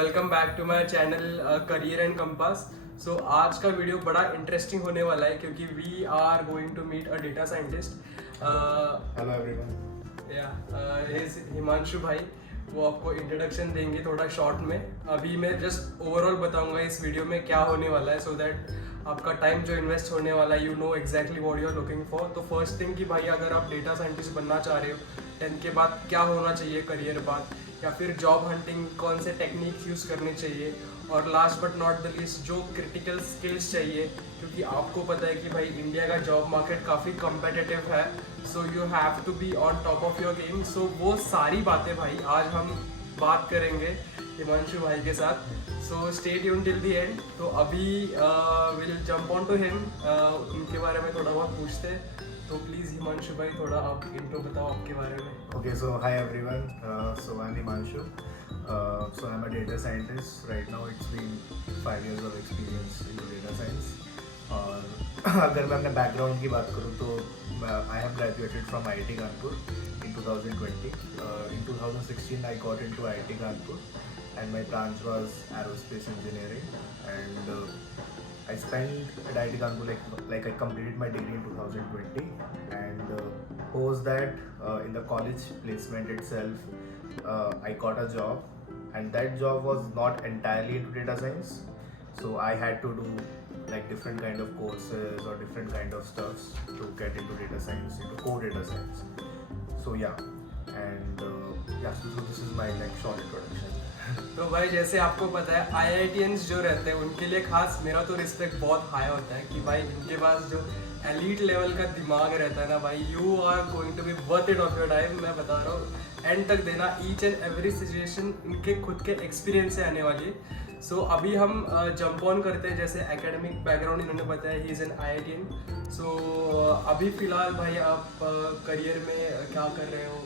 Welcome back to my channel career and compass. So आज का video बड़ा interesting होने वाला है क्योंकि we are going to meet a data scientist. Hello everyone. Himanshu भाई वो आपको इंट्रोडक्शन देंगे थोड़ा शॉर्ट में। अभी मैं जस्ट ओवरऑल बताऊंगा इस वीडियो में क्या होने वाला है, सो दैट आपका टाइम जो इन्वेस्ट होने वाला है you know exactly what you are looking for. तो फर्स्ट थिंग कि भाई अगर आप डेटा साइंटिस्ट बनना चाह रहे हो 10th के बाद क्या होना चाहिए करियर पाथ, या फिर जॉब हंटिंग कौन से टेक्निक्स यूज़ करने चाहिए, और last but not the least जो क्रिटिकल स्किल्स चाहिए, क्योंकि आपको पता है कि भाई इंडिया का जॉब मार्केट काफ़ी कम्पिटिटिव है। So you have to be on top of your game. So वो सारी बातें भाई आज हम बात करेंगे हिमांशु भाई के साथ। So stay tune till the end. तो अभी will jump on to him, उनके बारे में थोड़ा बहुत पूछते हैं। तो प्लीज़ हिमांशु भाई थोड़ा आप इंट्रो बताओ आपके बारे में। Okay, so hi everyone. So I'm Himanshu. So I'm a data scientist. Right now it's been 5 years of experience in data science. और अगर मैं अपने बैकग्राउंड की बात करूँ तो I have graduated from IIT Kanpur in 2020. In 2016 I got into IIT Kanpur and my branch was aerospace engineering, and I spent at IIT Kanpur like I completed my degree in 2020, and post that in the college placement itself I got a job, and that job was not entirely into data science, so I had to do like different kind of courses or different kind of stuffs to get into data science, into core data science. So yeah, and so this is my like short introduction. तो भाई जैसे आपको पता है IITians जो रहते हैं उनके लिए खास मेरा तो रिस्पेक्ट बहुत हाई होता है कि भाई इनके पास जो एलीट लेवल का दिमाग रहता है ना भाई, you are going to be worth it of your time. मैं बता रहा हूँ एंड तक देना, ईच एंड एवरी सिचुएशन इनके खुद के एक्सपीरियंस से आने वाली है। सो अभी हम जंप ऑन करते हैं। जैसे एकेडमिक बैकग्राउंड इन्होंने बताया ही इज़ एन IITian। सो अभी फ़िलहाल भाई आप करियर में क्या कर रहे हो,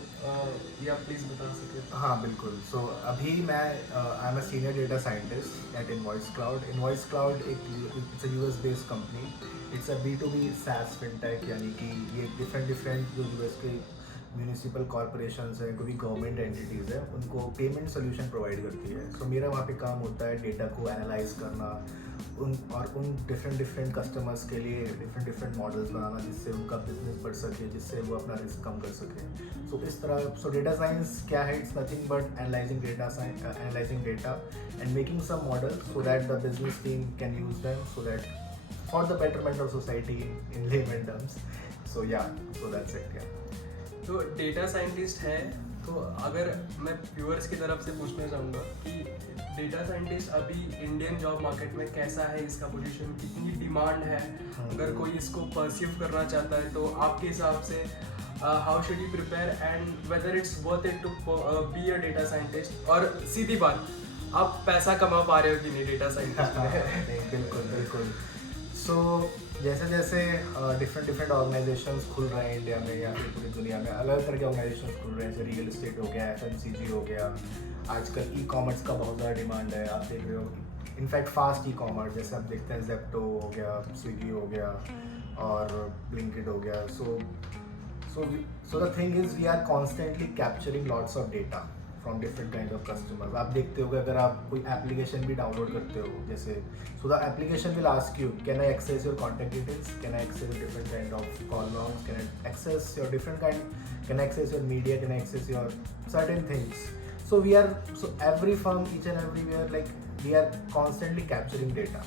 या प्लीज़ बता सके। हाँ बिल्कुल। सो अभी मैं I am a senior data scientist at invoice cloud. Invoice cloud it's a US based company. It's a B2B SaaS fintech, यानी कि ये डिफरेंट जो US के म्यूनिसिपल कॉरपोरेशंस हैं, कोई भी गवर्नमेंट एंटिटीज़ है, उनको पेमेंट सोल्यूशन प्रोवाइड करती है। सो मेरा वहाँ पे काम होता है डेटा को एनालाइज करना, उन डिफरेंट कस्टमर्स के लिए डिफरेंट मॉडल्स बनाना जिससे उनका बिजनेस बढ़ सके, जिससे वो अपना रिस्क कम कर सके। सो इस तरह सो डेटा साइंस क्या है? It's nothing but analysing data and making some model so that the business team can use them so that for the betterment of society in layman terms. So yeah, so that's it. या तो data scientist है, तो अगर मैं व्यूअर्स की तरफ से पूछना चाहूँगा कि डेटा साइंटिस्ट अभी इंडियन जॉब मार्केट में कैसा है, इसका पोजीशन कितनी डिमांड है, अगर कोई इसको परस्यू करना चाहता है तो आपके हिसाब से how should you prepare and whether it's worth it to be a data scientist. और सीधी बात, आप पैसा कमा पा रहे हो कि नहीं डेटा साइंटिस्ट में? नहीं, बिल्कुल। सो जैसे डिफरेंट ऑर्गेनाइजेशंस खुल रहे हैं इंडिया में या फिर पूरी दुनिया में, अलग तरह के ऑर्गेनाइजेशंस खुल रहे हैं, जैसे रियल एस्टेट हो गया, FMCG हो गया, आजकल ई-कॉमर्स का बहुत ज़्यादा डिमांड है, आप देख रहे हो। इनफैक्ट फास्ट ई-कॉमर्स जैसे आप देखते हैं, जेप्टो हो गया, स्विगी हो गया और ब्लिंकिट हो गया। So the thing is we are constantly capturing lots of data from different kind of customers. आप देखते हो कि अगर आप कोई एप्लीकेशन भी डाउनलोड करते हो, जैसे so the application will ask you, can I access your contact details, can I access different kind of call logs, can I access your can I access your media, can I access your certain things. So every firm, each and everywhere, like we are constantly capturing data.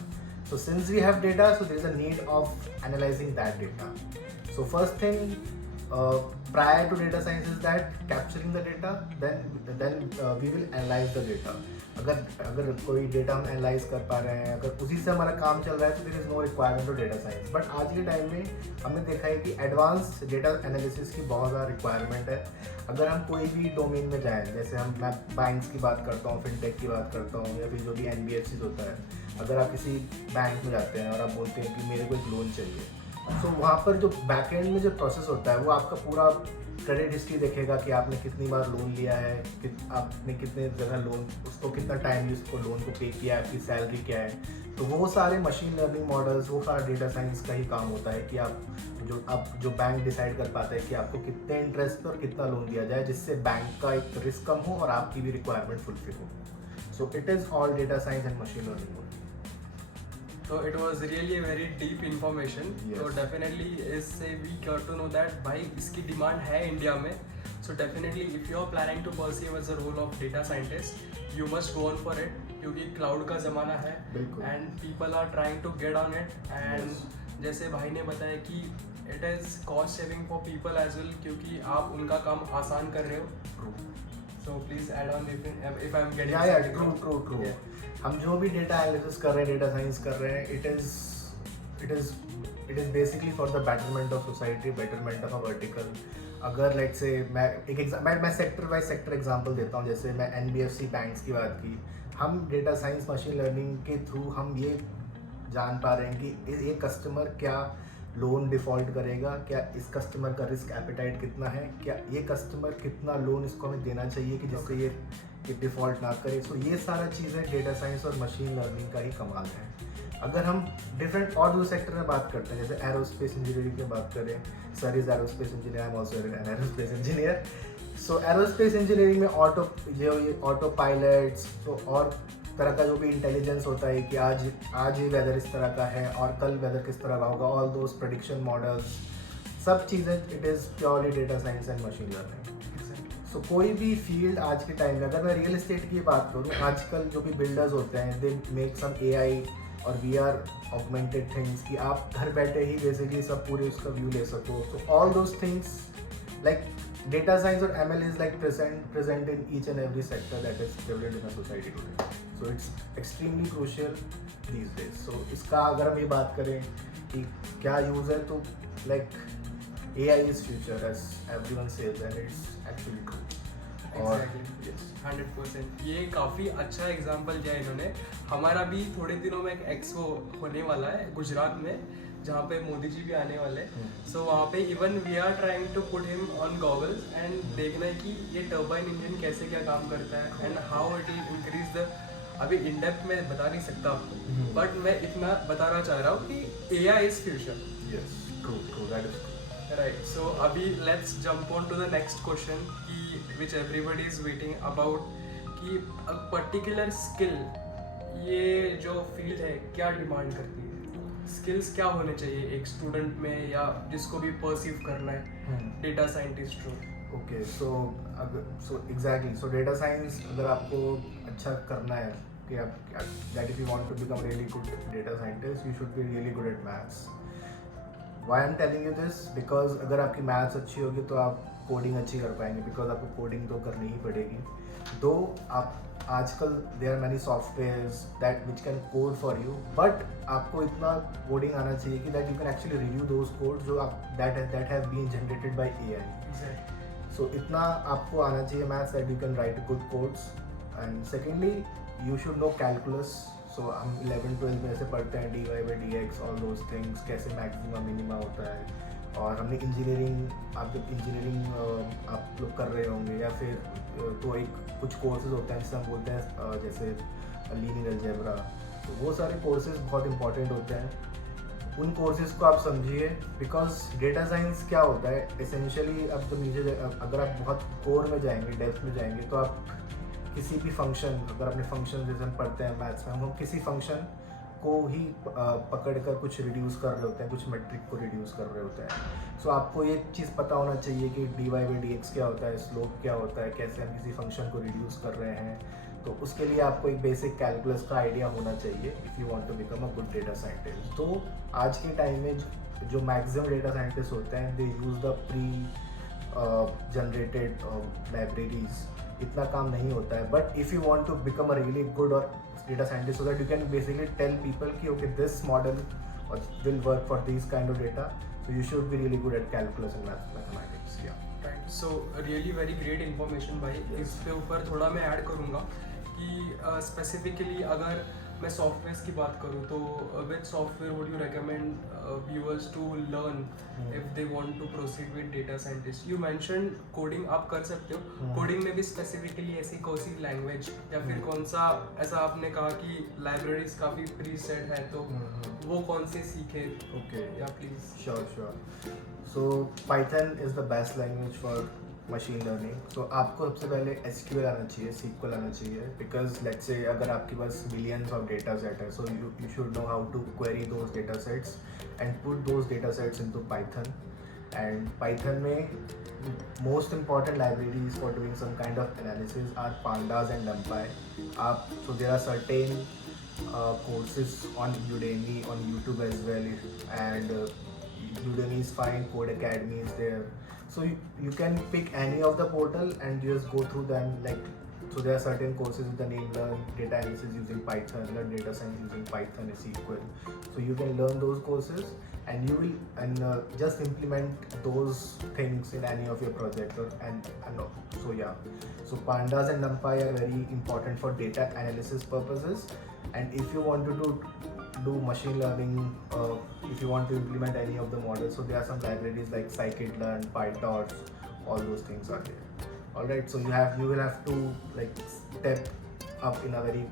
So since we have data, so there is a need of analyzing that data. So first thing prior to data science is that capturing the data, then we will analyze the data. अगर कोई डेटा हम एनालाइज कर पा रहे हैं, अगर उसी से हमारा काम चल रहा है, तो there is no requirement of data science. But आज के टाइम में हमने देखा है कि एडवांस डेटा एनालिसिस की बहुत ज़्यादा रिक्वायरमेंट है। अगर हम कोई भी डोमेन में जाएँ, जैसे मैं बैंक्स की बात करता हूँ, फिनटेक की बात करता हूँ, या फिर जो भी NBFCs होता है, अगर आप किसी बैंक में जाते हैं और आप बोलते हैं कि मेरे को एक लोन चाहिए, तो वहाँ पर जो बैकएंड में जो प्रोसेस होता है वो आपका पूरा क्रेडिट हिस्ट्री देखेगा कि आपने कितनी बार लोन लिया है, आपने कितने जगह लोन, उसको कितना टाइम उसको लोन को पे किया है, आपकी सैलरी क्या है। तो वो सारे मशीन लर्निंग मॉडल्स, वो सारा डेटा साइंस का ही काम होता है कि आप जो बैंक डिसाइड कर पाता है कि आपको कितने इंटरेस्ट पर कितना लोन दिया जाए, जिससे बैंक का एक रिस्क कम हो और आपकी भी रिक्वायरमेंट फुलफिल हो। So it is all data science and machine learning only. So it was really a very deep information. Yes. So definitely इससे we got to know that भाई इसकी डिमांड है इंडिया में. So definitely if you are planning to pursue as a role of data scientist, you must go on for it क्योंकि क्लाउड का ज़माना है बिल्कुल. and people are trying to get on it and Yes. जैसे भाई ने बताया कि it is cost saving for people as well क्योंकि आप उनका काम आसान कर रहे हो. True. So please add on if I'm getting Yeah, something true, wrong. true. Yeah. हम जो भी डेटा एनालिसिस कर रहे हैं, डेटा साइंस कर रहे हैं, it is basically for the betterment of society, betterment of a vertical. अगर लाइक से मैं सेक्टर बाय सेक्टर एग्जांपल देता हूँ. जैसे मैं NBFC बैंक्स की बात की, हम डेटा साइंस मशीन लर्निंग के थ्रू हम ये जान पा रहे हैं कि ये कस्टमर क्या लोन डिफ़ॉल्ट करेगा, क्या इस कस्टमर का रिस्क एपेटाइट कितना है, क्या ये कस्टमर कितना लोन इसको हमें देना चाहिए कि जिससे ये डिफ़ॉल्ट ना करे. सो ये सारा चीज़ें डेटा साइंस और मशीन लर्निंग का ही कमाल है. अगर हम डिफरेंट और दूसरे सेक्टर में बात करते हैं, जैसे एरोस्पेस इंजीनियरिंग की बात करें, sir is aerospace engineer, I am also an aerospace engineer. So aerospace engineering में ऑटो पायलट्स तो और तरह का जो भी इंटेलिजेंस होता है कि आज ये वेदर इस तरह का है और कल वेदर किस तरह का होगा, ऑल दोज प्रेडिक्शन मॉडल्स, सब चीज़ें it is purely data science and machine learning. So कोई भी फील्ड आज के टाइम में, अगर मैं रियल एस्टेट की बात करूँ, आजकल जो भी बिल्डर्स होते हैं दे मेक सम AI और VR ऑगमेंटेड थिंग्स कि आप घर बैठे ही बेसिकली सब पूरे उसका व्यू ले सको. So all those things like data science or ML is like present in each and every sector that is prevalent in a society today. So it's extremely crucial these days. So इसका अगर हम ये बात करें कि क्या यूज़ है, तो like AI is future as everyone says and it's actually true. Exactly. Yes. 100%. ये काफ़ी अच्छा एग्जाम्पल दिया इन्होंने. हमारा भी थोड़े दिनों में एक एक्सपो होने वाला है गुजरात में जहाँ पे मोदी जी भी आने वाले हैं. सो वहाँ पे even we are trying to put him on goggles and देखना है कि ये टर्बाइन इंजन कैसे क्या काम करता है and how it will increase the. अभी इन डेप्थ में बता नहीं सकता आपको बट मैं इतना बताना चाह रहा हूँ कि AI is future. Yes. True. That is true. Right. So अभी let's jump on to the next question कि which everybody is waiting about कि पर्टिकुलर स्किल ये जो फील्ड है क्या डिमांड करती है. स्किल्स क्या होने चाहिए एक स्टूडेंट में या जिसको भी परसीव करना है डेटा साइंटिस्ट को. Okay. So exactly. So data science अगर आपको अच्छा करना है कि आप that if you want to become really good data scientist you should be really good at maths. Why I am telling you this, because अगर आपकी मैथ्स अच्छी होगी तो आप कोडिंग अच्छी कर पाएंगे, बिकॉज आपको कोडिंग तो करनी ही पड़ेगी. दो आप आजकल there are many softwares that which can code for you, but आपको इतना कोडिंग आना चाहिए कि that you can actually review those code जो आप that have been generated by AI. So इतना आपको आना चाहिए maths that you can write good codes. And secondly you should know calculus. So हम 11-12 में ऐसे पढ़ते हैं dy/dx ऑल दोज थिंग्स, कैसे मैक्सिमा मिनिमा होता है. और हमने इंजीनियरिंग, आप जब इंजीनियरिंग आप लोग कर रहे होंगे या फिर तो एक कुछ कोर्सेज होते हैं जिसे हम बोलते हैं जैसे लीनियर अलजेब्रा, तो वो सारे कोर्सेज बहुत इंपॉर्टेंट होते हैं. उन कोर्सेज को आप समझिए, बिकॉज डेटा साइंस क्या होता है एसेंशियली. अब तो नीचे अगर आप बहुत कोर में जाएंगे, डेप्थ में जाएंगे, तो आप किसी भी फंक्शन, अगर अपने फंक्शन जैसे हम पढ़ते हैं मैथ्स में, हम किसी फंक्शन को ही पकड़ कर कुछ रिड्यूस कर रहे होते हैं, कुछ मेट्रिक को रिड्यूस कर रहे होते हैं. सो आपको ये चीज़ पता होना चाहिए कि dy/dx क्या होता है, स्लोप क्या होता है, कैसे हम किसी फंक्शन को रिड्यूस कर रहे हैं. तो उसके लिए आपको एक बेसिक कैलकुलस का आइडिया होना चाहिए if you want to become a good data scientist. तो आज के टाइम में जो मैक्सिमम डेटा साइंटिस्ट होते हैं they use the pre generated libraries. इतना काम नहीं होता है. But if you want to become a really good और data scientist, so that you can basically tell people कि okay this model will work for these kind of data, so you should be really good at calculus and mathematics. Yeah. Right. So really very great information भाई. इसके ऊपर थोड़ा मैं ऐड करूँगा कि स्पेसिफिकली अगर मैं सॉफ्टवेयर्स की बात करूँ तो which software would you recommend viewers to learn if they want to proceed with data scientist. You mention coding आप कर सकते हो. कोडिंग में भी स्पेसिफिकली ऐसी कौन सी लैंग्वेज या फिर कौन सा, ऐसा आपने कहा कि लाइब्रेरीज काफ़ी प्री सेट है, तो वो कौन से सीखे. Okay. Yeah please. Sure. So Python is the best language for machine learning, so आपको सबसे पहले SQL आना चाहिए, SQL आना चाहिए, बिकॉज लेट्स से अगर आपके पास मिलियंस ऑफ डेटा सेट है, so you should know how to query those data sets and put those data sets into Python. And Python में most important libraries for doing some kind of analysis are pandas and numpy. So there are certain courses on Udemy, on YouTube as well, and Udemy is fine, Code Academy is there. So you can pick any of the portal and just go through them. Like, so there are certain courses with the name learn data analysis using Python, learn data science using Python and SQL. So you can learn those courses and you will just implement those things in any of your project and so yeah. So pandas and numpy are very important for data analysis purposes. And if you want to do machine learning, if you want to implement any of the models, so there are some libraries like scikit-learn, pytorch, all those things are there. Alright, so you will have to like step up in a very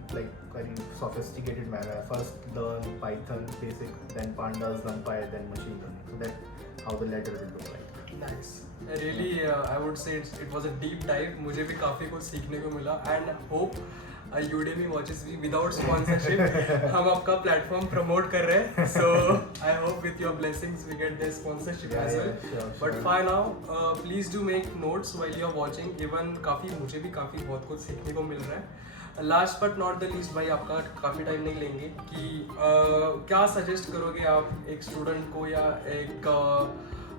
sophisticated manner. First learn Python basic, then pandas, numpy, then machine learning. So that's how the ladder will look like. Nice. Really, I would say it was a deep dive. मुझे भी काफ़ी कुछ सीखने को मिला and hope Udemy watches me without sponsorship. हम आपका platform promote कर रहे हैं. So I hope with your blessings we get the sponsorship as well. Sure. But for now, please do make notes while you are watching. Even मुझे भी काफ़ी बहुत कुछ सीखने को मिल रहा है. Last but not the least भाई, आपका काफ़ी टाइम नहीं लेंगे कि क्या सजेस्ट करोगे आप एक स्टूडेंट को या एक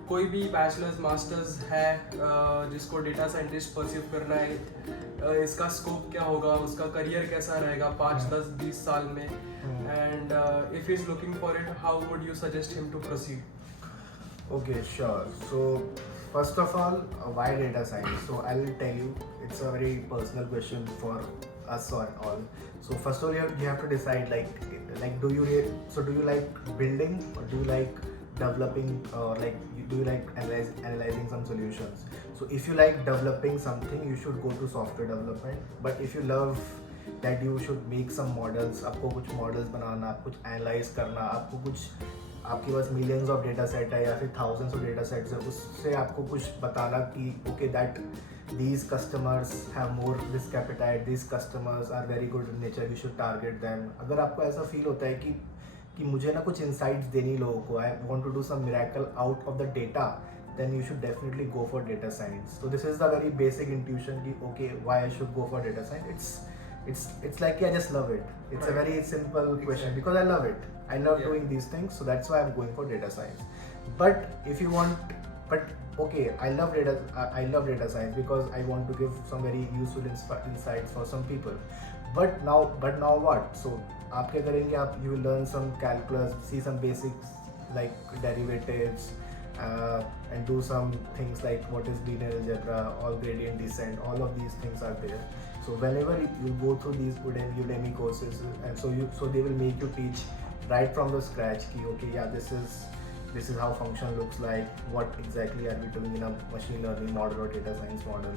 कोई भी बैचलर्स मास्टर्स है जिसको डेटा साइंटिस्ट परस्यू करना है, इसका स्कोप क्या होगा, उसका करियर कैसा रहेगा 5, 10, 20 साल में, and if he is looking for it, how would you suggest him to proceed? Okay, sure. So first of all, why data science? So I will tell you, it's a very personal question for us or all. So first of all, you have to decide like do you like building or do you like developing, or do you like analyzing some solutions? So if you like developing something, you should go to software development. But if you love that, you should make some models. आपको कुछ models बनाना, कुछ analyze करना, आपको कुछ आपके पास millions of data set है या फिर थाउजेंड्स ऑफ डेटा सेट्स है, उससे आपको कुछ बताना कि okay that these customers have more risk appetite, these customers are very good in nature, we should target them. अगर आपको ऐसा फील होता है कि मुझे ना कुछ insights देनी लोगों को, I want to do some miracle out of the data, then you should definitely go for data science. So this is the very basic intuition कि okay, why I should go for data science. It's like I just love it. It's a very simple question because I love it. I love doing these things, so that's why I'm going for data science. But if you want, okay, I love data science because I want to give some very useful insights for some people. But now what? So आप क्या करेंगे? You will learn some calculus, see some basics like derivatives, and do some things like what is linear algebra, all gradient descent, all of these things are there. So whenever you go through these Udemy courses, and so they will make you teach right from the scratch ki okay, yeah, this is how function looks like, what exactly are we doing in a machine learning model or data science model.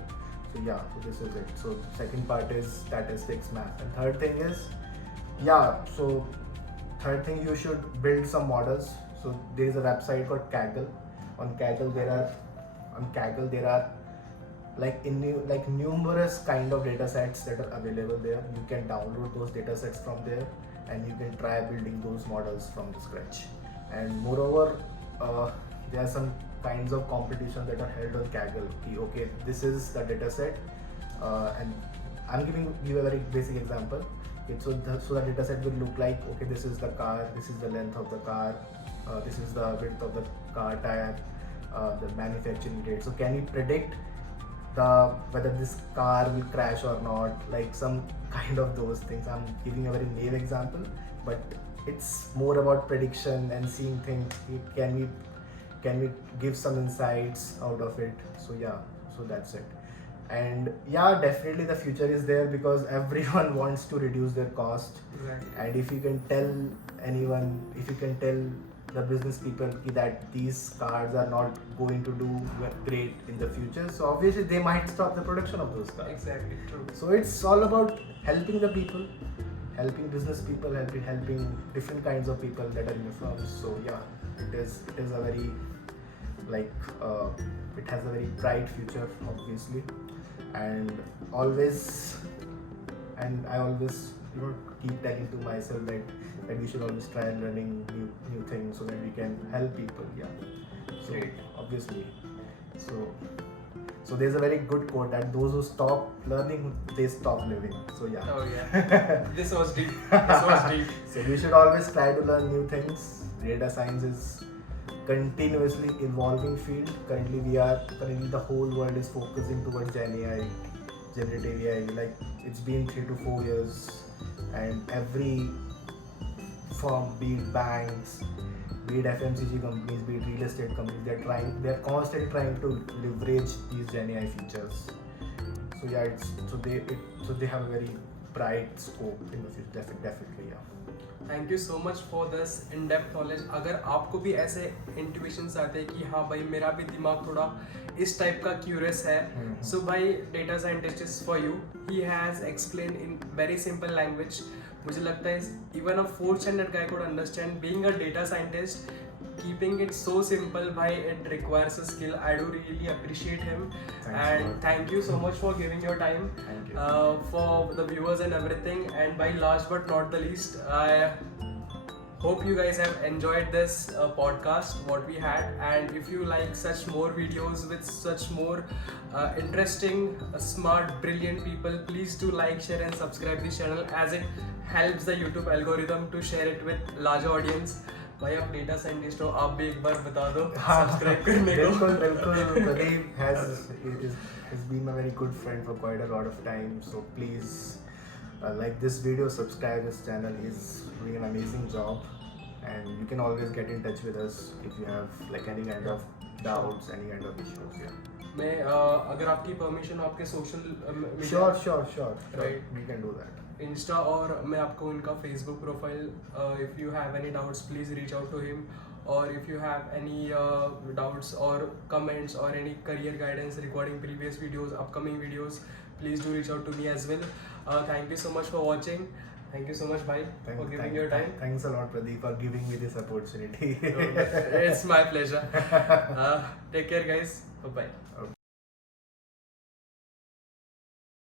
So yeah, so this is it. So second part is statistics, math, and third thing is you should build some models. So there is a website called Kaggle. On Kaggle there are like numerous kind of data sets that are available there. You can download those data sets from there and you can try building those models from the scratch. And moreover, there are some kinds of competitions that are held on Kaggle. Okay, this is the data set, and I'm giving you a very basic example. Okay, so the data set will look like, okay, this is the car, this is the length of the car, this is the width of the car tire, the manufacturing date. So can you predict whether this car will crash or not, like some kind of those things. I'm giving a very naive example, but it's more about prediction and seeing things. Can we give some insights out of it? So yeah, so that's it. And yeah, definitely the future is there because everyone wants to reduce their cost. Right. And if you can tell anyone, if you can tell the business people that these cars are not going to do great in the future, so obviously they might stop the production of those cars. Exactly, true. So it's all about helping the people, helping business people, helping different kinds of people that are in the firms. So yeah, it is a very it has a very bright future, obviously, and I always keep telling to myself that we should always try learning new things so that we can help people. So Great. obviously, so there's a very good quote that those who stop learning, they stop living. So yeah. Oh yeah. This was deep. This was deep. So we should always try to learn new things. Data science is continuously evolving field. Currently the whole world is focusing towards Gen AI, generative AI. Like it's been 3 to 4 years, and every firm, be it banks, be it FMCG companies, be it real estate companies, they're constantly trying to leverage these Gen AI features. So yeah, so they have a very bright scope in the future, definitely, yeah. Thank you so much for this in depth knowledge. अगर आपको भी ऐसे इंट्यूशंस आते हैं कि हाँ भाई मेरा भी दिमाग थोड़ा इस टाइप का क्यूरियस है, सो भाई data scientist is for you. He has explain in very simple language. मुझे लगता है इवन अ 4th standard guy could understand being a data scientist. Keeping it so simple, bhai, it requires a skill. I do really appreciate him. Thanks Thank you so much for giving your time. Thank you. For the viewers and everything. And by last but not the least, I hope you guys have enjoyed this podcast what we had. And if you like such more videos with such more interesting, smart, brilliant people, please do like, share and subscribe this channel, as it helps the YouTube algorithm to share it with larger audience. भाई आप data scientist हो, आप भी एक बार बता दो सब्सक्राइब करने को. बिल्कुल. Pradeep has been a very good friend for quite a lot of time. So please like this video, subscribe his channel. He's doing an amazing job, and you can always get in touch with us if you have like any kind of doubts, any kind of issues. Yeah. मैं अगर आपकी permission आपके social Sure. Right. We can do that. Insta और मैं आपको इनका Facebook profile, if you have any doubts please reach out to him, और if you have any doubts और कमेंट्स और any career guidance regarding previous videos, upcoming videos, please do reach out to me as well. Thank you so much for watching. Thank you so much, bhai, for giving your time. Thanks a lot, Pradeep, for giving me this opportunity. It's my pleasure. Take care, guys. Bye-bye. Okay.